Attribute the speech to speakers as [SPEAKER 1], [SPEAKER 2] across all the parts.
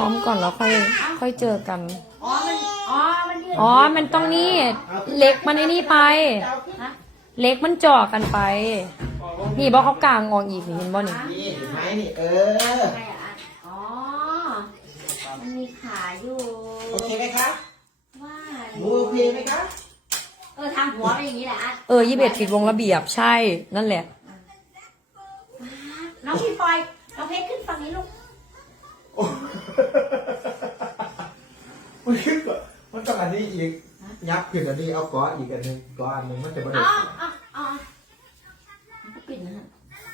[SPEAKER 1] ซ้อมก่อนแล้วค่อยเจอกัน
[SPEAKER 2] อ๋อมันยืด
[SPEAKER 1] อ๋อ มันต้องนี่เล็กมันไอ้นี่ไป
[SPEAKER 2] ฮะ
[SPEAKER 1] เล็กมันจ่อกันไป นี่บอกเขากลางออกอีกนี่เห็นบ่นี่
[SPEAKER 3] นี่เห็นไหมนี่
[SPEAKER 2] ท
[SPEAKER 3] เออ
[SPEAKER 2] ำไมอ่ะอ๋อ มันมีขาอยู่
[SPEAKER 3] โอเคไหมคะ
[SPEAKER 2] ว่า
[SPEAKER 3] หนูโอเคไหมคะ
[SPEAKER 2] ทำหัวไปอย่างนี้แหละอ่ะ
[SPEAKER 1] 21ผิดวงระเบียบใช่นั่นแหละ
[SPEAKER 2] น้องพี่ฟอยน้องเพชรขึ้นฝั่งนี้ลูก
[SPEAKER 3] โอ้มันขึ้นก่อนมันต้องอันนี้อีกยับขึ้นอันนี้เอาก้ออีกอันหนึงก้ออันหนึงมันจะไม่ได้
[SPEAKER 2] อ๋อมันปิดนะฮะ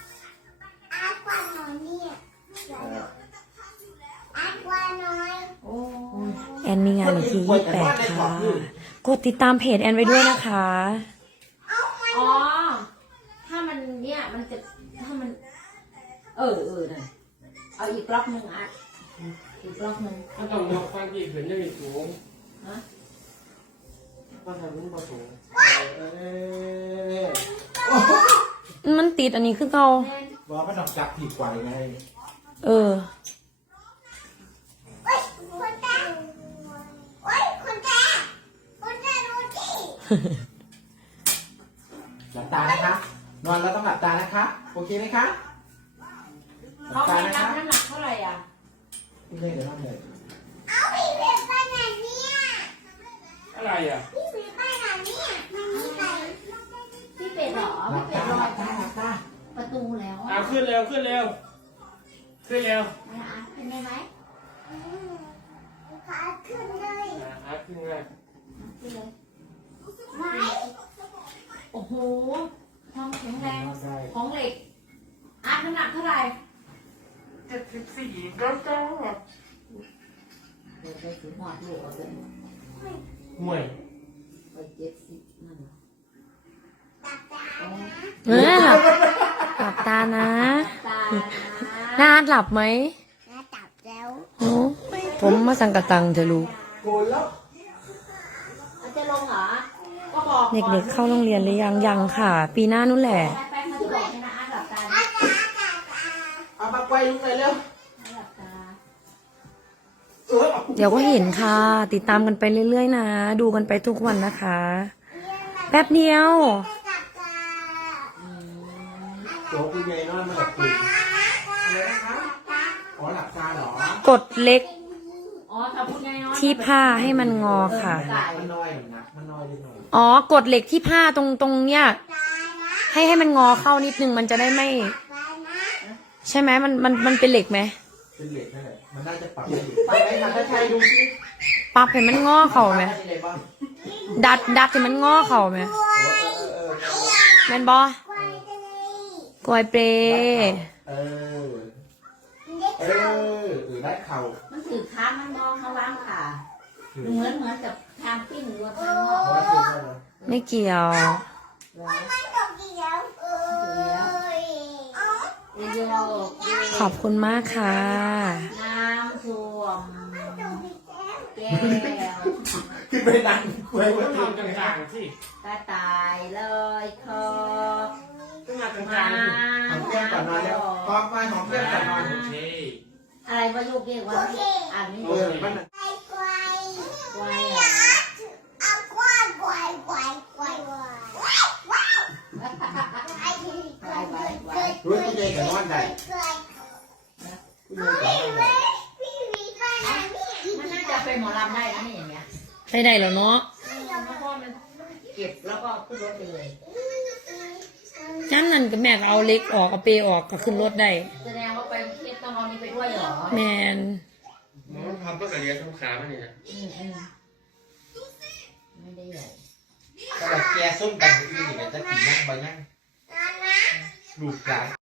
[SPEAKER 2] โอ้
[SPEAKER 1] แอนมีงานอีกที28ค่ะ กดติดตามเพจแอนไว้ด้วยนะคะ
[SPEAKER 2] อ๋อ ถ้ามันเนี่ยมันจะถ้ามัน นั่นเอาอีกบล็อกหนึ่งอ่ะอีกบล็อกหนึ่ง
[SPEAKER 4] ถ้าต้องยกฟังกี่ขืนจะมีสูง
[SPEAKER 2] ฮะ
[SPEAKER 4] ก็ทำรุ่นมาสูง
[SPEAKER 3] เออ
[SPEAKER 1] มันติดอันนี้คือเก่า
[SPEAKER 3] ว่ามันต้องจับที่กว่าไง
[SPEAKER 1] เออ
[SPEAKER 3] หลับตานะคะ นอนแล้วต้องหลับตานะคะ โอเคไหมคะหลั
[SPEAKER 2] เขา
[SPEAKER 3] บตา
[SPEAKER 2] ให้
[SPEAKER 3] นะ
[SPEAKER 2] นับ
[SPEAKER 3] คะ
[SPEAKER 2] น้ำหนักเท่าไหร่อ่ะ
[SPEAKER 3] พี่เล่นเดี๋ยวนั่งเลย
[SPEAKER 4] อะไรอ่ะ
[SPEAKER 2] พี่เป็ดเหรอ
[SPEAKER 3] หลั
[SPEAKER 2] พี่
[SPEAKER 3] บ
[SPEAKER 2] เป็
[SPEAKER 3] ตา
[SPEAKER 2] ด
[SPEAKER 3] ห
[SPEAKER 2] ล
[SPEAKER 3] ลั
[SPEAKER 2] อบ
[SPEAKER 3] ตาหลับตา
[SPEAKER 2] ประตูแล้ว
[SPEAKER 4] อ่ะขึ้นเร็วขึ้นเร็วขึ้นเร็ว
[SPEAKER 2] เป็นไงไหม
[SPEAKER 4] อ่ะขึ้นเลย
[SPEAKER 2] ขึ้นเลยโอ้โหทองแข็งแรง
[SPEAKER 3] ได้
[SPEAKER 2] ของเหล็กน้ำหนักเท่าไหร่
[SPEAKER 4] 74ก็จ้า
[SPEAKER 2] เดี๋ยวไปถึงหอดลูกเอาเลย
[SPEAKER 4] ห่วย
[SPEAKER 2] ไป70นั่น
[SPEAKER 1] หลับตานะ
[SPEAKER 2] ตา
[SPEAKER 1] น่าหลับไหมโอ้ผมมาสั่งกระตังเธอรู้
[SPEAKER 3] โกนแล้ว
[SPEAKER 2] จะลงเหรอก็บอก
[SPEAKER 1] เด็กๆเข้าโรงเรียนหรือยังค่ะ ปีหน้านู่นแหละ
[SPEAKER 2] แป้งเขาจะบอกให้นะหลับตา
[SPEAKER 3] เอามาไกวลุงหน่อยเร็ว
[SPEAKER 2] หลับตา
[SPEAKER 1] เดี๋ยวก็เห็นค่ะ ติดตามกันไปเรื่อยๆนะ ดูกันไปทุกวันนะคะ แป๊บเดียว
[SPEAKER 3] โจ๊กพี่เมย์นอนมาหลับตื่นอะไรนะคะอ๋อหลับตาเหรอ
[SPEAKER 1] กดเล็ก
[SPEAKER 2] อ๋อถ้าพูดง่ายๆ
[SPEAKER 1] ที่ผ้าให้มันงอค่ะ
[SPEAKER 3] มันน้อยหนักมันน้อยนิดหน่อย
[SPEAKER 1] อ๋อกดเหล็กที่ผ้าตรงเนี้ยให้มันงอเข้านิดนึงมันจะได้ไม่ ใช่ไหมมันเป็นเหล็กไหม
[SPEAKER 3] เป็นเหล็กนั่นแหละมันน่าจะปรับได้อยู่ปรับได้ค่ะถ้าใครดูซิ
[SPEAKER 1] ปรับให้มันงอเข่าไหม
[SPEAKER 3] ปรับด้ยังไงบ้าง
[SPEAKER 1] ดัดให้มันงอเข่าไหม
[SPEAKER 3] เออ
[SPEAKER 1] แมนบอกวยเปร
[SPEAKER 3] เออได้เข่า
[SPEAKER 2] มันถือค้างมันมองเขาล้างค่ะเหมือนกับทางปิ้งหรือว่าทางนอก
[SPEAKER 3] เพราะว่าคือได้แล้ว
[SPEAKER 1] ไม่เกี่ยว
[SPEAKER 2] โยก
[SPEAKER 1] ขอบคุณมากค่ะ
[SPEAKER 2] น้ำท่วมแก้ว
[SPEAKER 3] ขึ้นไปนั่งคุย
[SPEAKER 4] ต้
[SPEAKER 3] กั
[SPEAKER 4] อน งทำกลางๆสิ
[SPEAKER 2] กระต่ายลอยคอ
[SPEAKER 4] ต้องมาก
[SPEAKER 2] มา
[SPEAKER 4] ลางๆสิ
[SPEAKER 3] หอมแก้มก่อนนอนแล้วพร้อมไหมหอมแก้มก่อนนอน
[SPEAKER 4] โอเค
[SPEAKER 2] อะไรวะโยกเยกวะอ่านไม่
[SPEAKER 3] เอ
[SPEAKER 2] รู้
[SPEAKER 3] อมัน
[SPEAKER 2] ควายอ่ะควาย
[SPEAKER 3] รู้คุณเมย์กับนอนได้คุณเมย์กับนอนได้
[SPEAKER 2] มันน่าจะเป็นหมอลำได้นะนี่อย่างเงี้ย
[SPEAKER 1] ได้แล้วเนาะ
[SPEAKER 2] เพราะว่ามันเก็บแล้วก็ขึ้นรถเลย
[SPEAKER 1] จันนั่นกับแม่ก็เอาเล็กออกเอาเปรออกก็ขึ้นรถได้
[SPEAKER 2] แสดงว่าไปเทียบต้องเอานี้ไปด้วยเหรอ
[SPEAKER 1] แมน
[SPEAKER 4] มันทำเพื่อกระเรียนทุกขามันนี่นะ
[SPEAKER 2] ไม่ได้ใหญ่
[SPEAKER 3] ก็แบบแกส้มกันที่นี่เนี่ยจะกินนั่งไปนั่งลูกหลาน